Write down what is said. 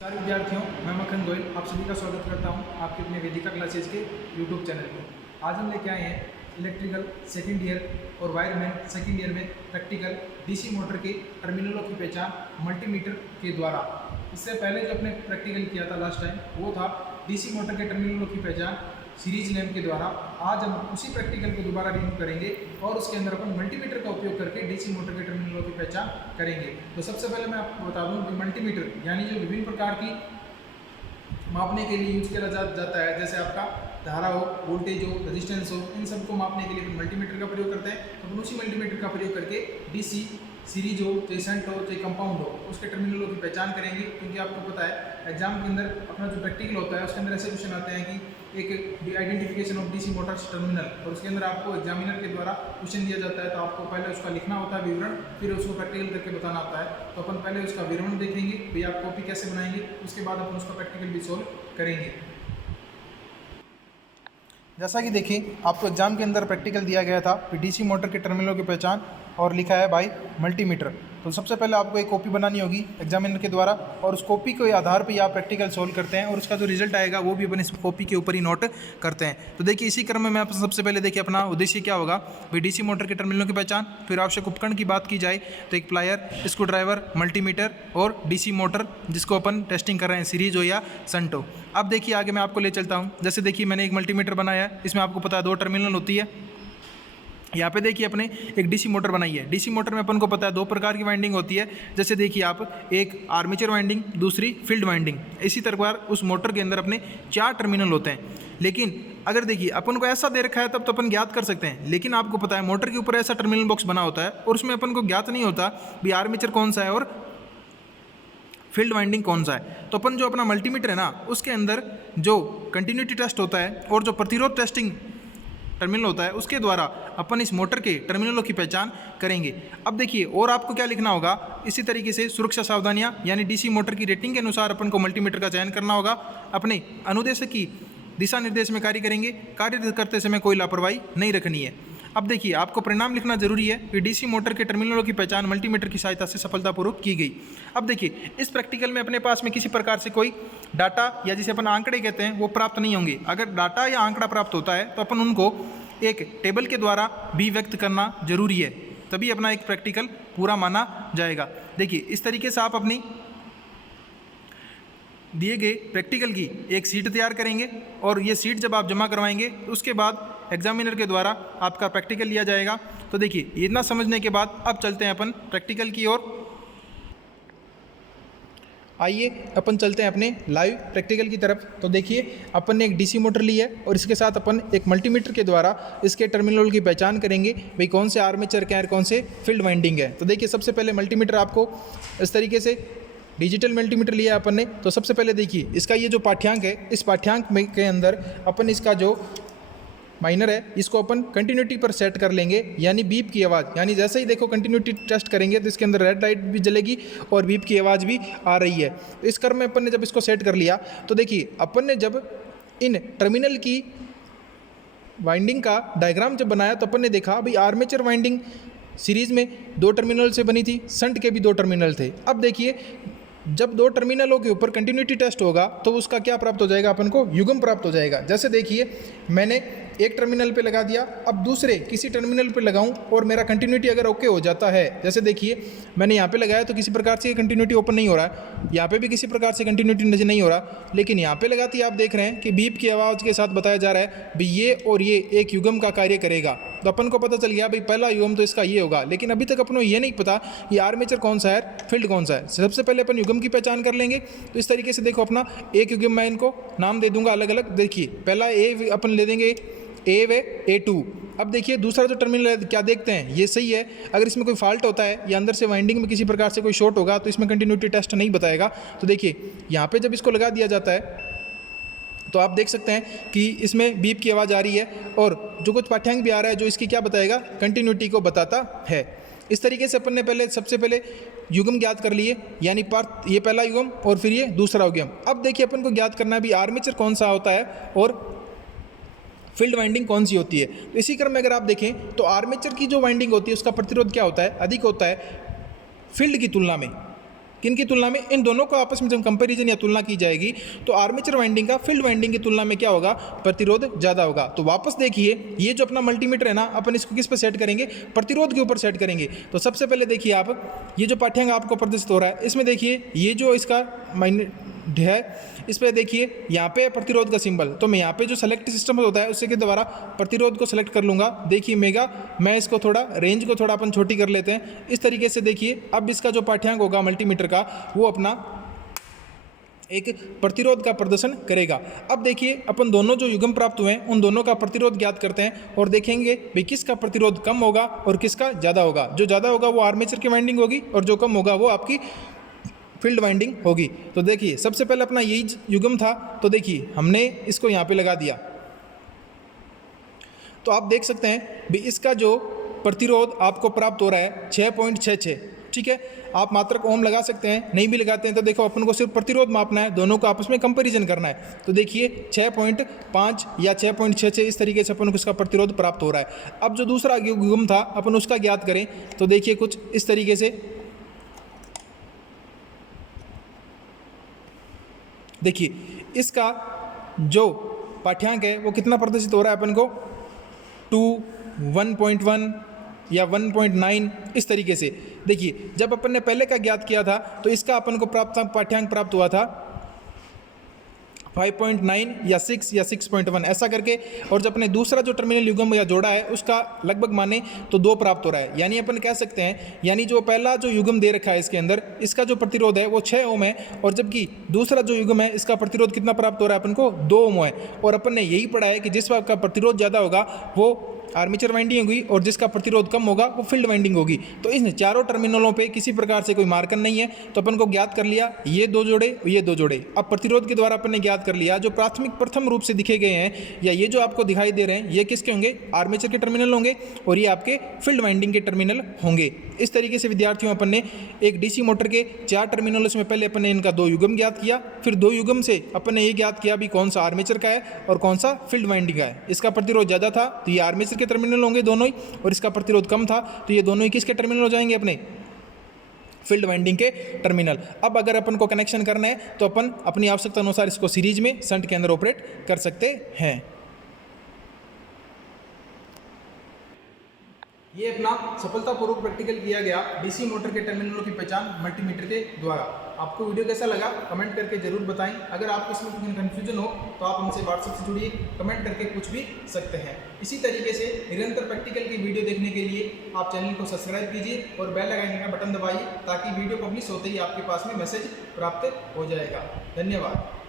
नमस्कार विद्यार्थियों, मैं मक्खन गोयल आप सभी का स्वागत करता हूं आपके अपने वेदिका क्लासेज के यूट्यूब चैनल पर। आज हम लेके आए हैं इलेक्ट्रिकल सेकंड ईयर और वायरमैन सेकंड ईयर में प्रैक्टिकल डीसी मोटर के टर्मिनलों की पहचान मल्टीमीटर के द्वारा। इससे पहले जो अपने प्रैक्टिकल किया था लास्ट टाइम वो था डीसी मोटर के टर्मिनलों की पहचान सीरीज लैम्प के द्वारा। आज हम उसी प्रैक्टिकल को दोबारा रिव्यू करेंगे और उसके अंदर अपन मल्टीमीटर का उपयोग करके डीसी मोटर के टर्मिनलों की पहचान करेंगे। तो सबसे पहले मैं आपको बता दूं कि मल्टीमीटर यानी जो विभिन्न प्रकार की मापने के लिए यूज किया जाता है, जैसे आपका धारा हो, वोल्टेज हो, रेजिस्टेंस हो, इन सबको मापने के लिए अपन मल्टीमीटर का प्रयोग करते हैं। तो अपन उसी मल्टीमीटर का प्रयोग करके डीसी सीरीज हो, चाहे शंट हो, चाहे कंपाउंड हो, उसके टर्मिनलों की पहचान करेंगे। क्योंकि आपको पता है एग्जाम के अंदर अपना जो प्रैक्टिकल होता है उसके अंदर ऐसे क्वेश्चन आते हैं कि एक identification of DC Motors terminal, और उसके अंदर आपको एग्जामिनर के द्वारा क्वेश्चन दिया जाता है। तो आपको पहले उसका लिखना होता है विवरण, फिर उसको प्रैक्टिकल करके बताना होता है। तो अपन पहले उसका विवरण देखेंगे, भाई आप कॉपी कैसे बनाएंगे, उसके बाद अपन उसका प्रैक्टिकल भी सोल्व करेंगे। जैसा कि देखिए आपको एग्जाम के अंदर प्रैक्टिकल दिया गया था डीसी मोटर के टर्मिनलों की पहचान, और लिखा है बाय मल्टीमीटर। तो सबसे पहले आपको एक कॉपी बनानी होगी एग्जामिनर के द्वारा, और उस कॉपी के आधार पर आप प्रैक्टिकल सोल्व करते हैं और उसका जो रिजल्ट आएगा वो भी अपन इस कॉपी के ऊपर ही नोट करते हैं। तो देखिए इसी क्रम में आप सबसे पहले देखिए अपना उद्देश्य क्या होगा, भाई डीसी मोटर के टर्मिनलों की पहचान। फिर आवश्यक उपकरण की बात की जाए तो एक प्लायर, स्क्रू ड्राइवर, मल्टीमीटर और डीसी मोटर जिसको अपन टेस्टिंग कर रहे हैं, सीरीज हो या शंट हो। अब देखिए आगे मैं आपको ले चलता हूँ। जैसे देखिए मैंने एक मल्टीमीटर बनाया है, इसमें आपको पता है 2 टर्मिनल होती है। यहाँ पे देखिए अपने एक डीसी मोटर बनाई है। डीसी मोटर में अपन को पता है 2 प्रकार की वाइंडिंग होती है। जैसे देखिए आप, एक आर्मेचर वाइंडिंग, दूसरी फील्ड वाइंडिंग। इसी तरह उस मोटर के अंदर अपने 4 टर्मिनल होते हैं। लेकिन अगर देखिए अपन को ऐसा दे रखा है तब तो अपन ज्ञात कर सकते हैं, लेकिन आपको पता है मोटर के ऊपर ऐसा टर्मिनल बॉक्स बना होता है और उसमें अपन को ज्ञात नहीं होता भी आर्मेचर कौन सा है और फील्ड वाइंडिंग कौन सा है। तो अपन जो अपना मल्टीमीटर है ना, उसके अंदर जो कंटिन्यूटी टेस्ट होता है और जो प्रतिरोध टेस्टिंग टर्मिनल होता है उसके द्वारा अपन इस मोटर के टर्मिनलों की पहचान करेंगे। अब देखिए और आपको क्या लिखना होगा, इसी तरीके से सुरक्षा सावधानियां यानी डीसी मोटर की रेटिंग के अनुसार अपन को मल्टीमीटर का चयन करना होगा। अपने अनुदेशक की दिशा निर्देश में कार्य करेंगे। कार्य करते समय कोई लापरवाही नहीं रखनी है। अब देखिए आपको परिणाम लिखना जरूरी है कि डीसी मोटर के टर्मिनलों की पहचान मल्टीमीटर की सहायता से सफलतापूर्वक की गई। अब देखिए इस प्रैक्टिकल में अपने पास में किसी प्रकार से कोई डाटा या जिसे अपन आंकड़े कहते हैं वो प्राप्त नहीं होंगे। अगर डाटा या आंकड़ा प्राप्त होता है तो अपन उनको एक टेबल के द्वारा भी व्यक्त करना जरूरी है, तभी अपना एक प्रैक्टिकल पूरा माना जाएगा। देखिए इस तरीके से आप अपनी दिए गए प्रैक्टिकल की एक सीट तैयार करेंगे और ये सीट जब आप जमा करवाएंगे तो उसके बाद एग्जामिनर के द्वारा आपका प्रैक्टिकल लिया जाएगा। तो देखिए इतना समझने के बाद अब चलते हैं अपन प्रैक्टिकल की ओर। आइए अपन चलते हैं अपने लाइव प्रैक्टिकल की तरफ। तो देखिए अपन ने एक डीसी मोटर ली है और इसके साथ अपन एक मल्टीमीटर के द्वारा इसके टर्मिनल की पहचान करेंगे, भाई कौन से आर्मेचर क्या है, कौन से फील्ड वाइंडिंग है। तो देखिए सबसे पहले मल्टीमीटर आपको इस तरीके से डिजिटल मल्टीमीटर लिया है अपन ने। तो सबसे पहले देखिए इसका ये जो पाठ्यांक है, इस पाठ्यांक में के अंदर अपन इसका जो माइनर है इसको अपन कंटिन्यूटी पर सेट कर लेंगे, यानी बीप की आवाज़, यानी जैसे ही देखो कंटिन्यूटी टेस्ट करेंगे तो इसके अंदर रेड लाइट भी जलेगी और बीप की आवाज़ भी आ रही है। इस क्रम में अपन ने जब इसको सेट कर लिया तो देखिए अपन ने जब इन टर्मिनल की वाइंडिंग का डायग्राम जब बनाया तो अपन ने देखा भाई आर्मेचर वाइंडिंग सीरीज़ में 2 टर्मिनल से बनी थी, शंट के भी 2 टर्मिनल थे। अब देखिए जब 2 टर्मिनलों के ऊपर कंटिन्यूटी टेस्ट होगा तो उसका क्या प्राप्त हो जाएगा, अपन को युग्म प्राप्त हो जाएगा। जैसे देखिए मैंने एक टर्मिनल पे लगा दिया, अब दूसरे किसी टर्मिनल पे लगाऊं और मेरा कंटिन्यूटी अगर ओके हो जाता है, जैसे देखिए मैंने यहाँ पे लगाया तो किसी प्रकार से कंटिन्यूटी ओपन नहीं हो रहा है, यहाँ पे भी किसी प्रकार से कंटिन्यूटी नहीं हो रहा, लेकिन यहाँ पे लगाते ही आप देख रहे हैं कि बीप की आवाज़ के साथ बताया जा रहा है भाई ये और ये एक युग्म का कार्य करेगा। तो अपन को पता चल गया भाई पहला युग्म तो इसका ये होगा, लेकिन अभी तक अपन को ये नहीं पता ये आर्मेचर कौन सा है, फील्ड कौन सा है। सबसे पहले अपन युग्म की पहचान कर लेंगे। तो इस तरीके से देखो अपना एक युग्म मैं इनको नाम दे दूंगा अलग अलग। देखिए पहला ए अपन ले देंगे, ए वे A2। अब देखिए दूसरा जो टर्मिनल है क्या देखते हैं, ये सही है। अगर इसमें कोई फॉल्ट होता है या अंदर से वाइंडिंग में किसी प्रकार से कोई शॉर्ट होगा तो इसमें कंटिन्यूटी टेस्ट नहीं बताएगा। तो देखिए यहाँ पे जब इसको लगा दिया जाता है तो आप देख सकते हैं कि इसमें बीप की आवाज़ आ रही है और जो कुछ पाठ्यांक भी आ रहा है जो इसकी क्या बताएगा, कंटिन्यूटी को बताता है। इस तरीके से अपन ने सबसे पहले युग्म ज्ञात कर लिए, यानी पार्ट ये पहला युग्म और फिर ये दूसरा युग्म। अब देखिए अपन को ज्ञात करना भी आर्मेचर कौन सा होता है और फील्ड वाइंडिंग कौन सी होती है। तो इसी क्रम में अगर आप देखें तो आर्मेचर की जो वाइंडिंग होती है उसका प्रतिरोध क्या होता है, अधिक होता है फील्ड की तुलना में। किन की तुलना में, इन दोनों को आपस में जब कंपैरिजन या तुलना की जाएगी तो आर्मेचर वाइंडिंग का फील्ड वाइंडिंग की तुलना में क्या होगा, प्रतिरोध ज़्यादा होगा। तो वापस देखिए, ये जो अपना मल्टीमीटर है ना, अपन इसको किस पर सेट करेंगे, प्रतिरोध के ऊपर सेट करेंगे। तो सबसे पहले देखिए आप, ये जो पाठ्यांक आपको प्रदर्शित हो रहा है इसमें देखिए, ये जो इसका है इस पर देखिए यहाँ पे प्रतिरोध का सिंबल, तो मैं यहाँ पे जो सेलेक्ट सिस्टम होता है उससे के द्वारा प्रतिरोध को सेलेक्ट कर लूँगा। देखिए मेगा, मैं इसको थोड़ा रेंज को थोड़ा अपन छोटी कर लेते हैं इस तरीके से। देखिए अब इसका जो पाठ्यांक होगा मल्टीमीटर का वो अपना एक प्रतिरोध का प्रदर्शन करेगा। अब देखिए अपन दोनों जो युग्म प्राप्त हुए हैं उन दोनों का प्रतिरोध ज्ञात करते हैं और देखेंगे भाई किसका प्रतिरोध कम होगा और किसका ज़्यादा होगा। जो ज़्यादा होगा वो आर्मेचर की वाइंडिंग होगी और जो कम होगा वो आपकी फील्ड वाइंडिंग होगी। तो देखिए सबसे पहले अपना यही युग्म था, तो देखिए हमने इसको यहाँ पे लगा दिया, तो आप देख सकते हैं भी इसका जो प्रतिरोध आपको प्राप्त हो रहा है 6.66, ठीक है। आप मात्रक ओम लगा सकते हैं, नहीं भी लगाते हैं तो देखो अपन को सिर्फ प्रतिरोध मापना है, दोनों को आपस में कंपैरिजन करना है। तो देखिए 6.5 या 6.66 इस तरीके से अपन को इसका प्रतिरोध प्राप्त हो रहा है। अब जो दूसरा युग्म था अपन उसका ज्ञात करें, तो देखिए कुछ इस तरीके से, देखिए इसका जो पाठ्यांक है वो कितना प्रदर्शित हो रहा है अपन को, 2, 1.1 या 1.9 इस तरीके से। देखिए जब अपन ने पहले का ज्ञात किया था तो इसका अपन को पाठ्यांक प्राप्त हुआ था 5.9 या 6 या 6.1 ऐसा करके, और जब अपने दूसरा जो टर्मिनल युग्म या जोड़ा है उसका लगभग माने तो 2 प्राप्त हो रहा है। यानी अपन कह सकते हैं, यानी जो पहला जो युग्म दे रखा है इसके अंदर, इसका जो प्रतिरोध है वो 6 ओम है, और जबकि दूसरा जो युग्म है इसका प्रतिरोध कितना प्राप्त हो रहा है अपन को, 2 ओम है। और अपन ने यही पढ़ा है कि जिस का प्रतिरोध ज़्यादा होगा वो आर्मेचर वाइंडिंग होगी और जिसका प्रतिरोध कम होगा वो फील्ड वाइंडिंग होगी। तो इन चारों टर्मिनलों पे किसी प्रकार से कोई मार्कर नहीं है, तो अपन को ज्ञात कर लिया ये 2 जोड़े, ये 2 जोड़े। अब प्रतिरोध के द्वारा अपन ने ज्ञात कर लिया जो प्राथमिक प्रथम रूप से दिखे गए हैं या ये जो आपको दिखाई दे रहे हैं ये किसके होंगे, आर्मेचर के टर्मिनल होंगे और ये आपके फील्ड वाइंडिंग के टर्मिनल होंगे। इस तरीके से विद्यार्थियों अपन ने एक डीसी मोटर के 4 टर्मिनलों में पहले अपन ने इनका 2 युग्म ज्ञात किया, फिर 2 युग्म से अपन ने ये ज्ञात किया भी कौन सा आर्मेचर का है और कौन सा फील्ड वाइंडिंग का है। इसका प्रतिरोध ज़्यादा था तो ये आर्मेचर के टर्मिनल होंगे दोनों ही, और इसका प्रतिरोध कम था तो ये दोनों ही किसके टर्मिनल हो जाएंगे, अपने फील्ड वाइंडिंग के टर्मिनल। अब अगर अपन को कनेक्शन करना है तो अपन अपनी आवश्यकता अनुसार इसको सीरीज में शंट के अंदर ऑपरेट कर सकते हैं। ये अपना सफलतापूर्वक प्रैक्टिकल किया गया डीसी मोटर के टर्मिनलों की पहचान मल्टीमीटर के द्वारा। आपको वीडियो कैसा लगा कमेंट करके जरूर बताएं। अगर आपको इसमें कोई कन्फ्यूजन हो तो आप हमसे व्हाट्सएप से जुड़िए, कमेंट करके पूछ भी सकते हैं। इसी तरीके से निरंतर प्रैक्टिकल की वीडियो देखने के लिए आप चैनल को सब्सक्राइब कीजिए और बेल आइकन का बटन दबाइए ताकि वीडियो पब्लिश होते ही आपके पास में मैसेज प्राप्त हो जाएगा। धन्यवाद।